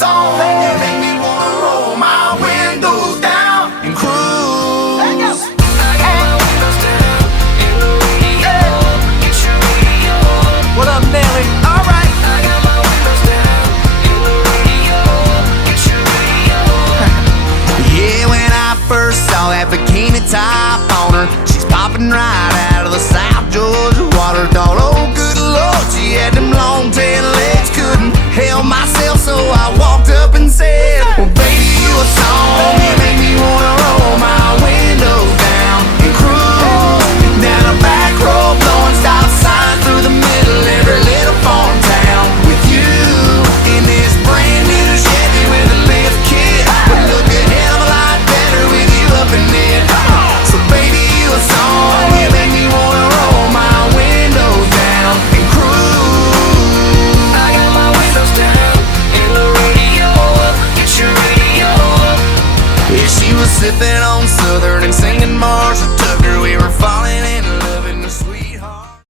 song. You make me wanna roll my windows down and cruise. I got my windows down in the radio. Get your radio on. What up, Nelly? All right. I got my windows down in the radio. Get your radio on. Yeah, when I first saw that bikini top on her, she's popping right out of the South Georgia water. Thought, oh good Lord, she had them long tail legs. Couldn't help myself, so I walked up and said, well baby, you a song. You make me wanna roll my windows down and cruise down a back road, blowing stop signs through the middle of every little farm town. With you in this brand new Chevy with a lift kit, would look a hell of a lot better with you up in it. So baby, you a song. You make me wanna roll my windows down and cruise. I got my windows down in the radio. Get your radio. Yeah, she was sipping on Southern and singing Marshall Tucker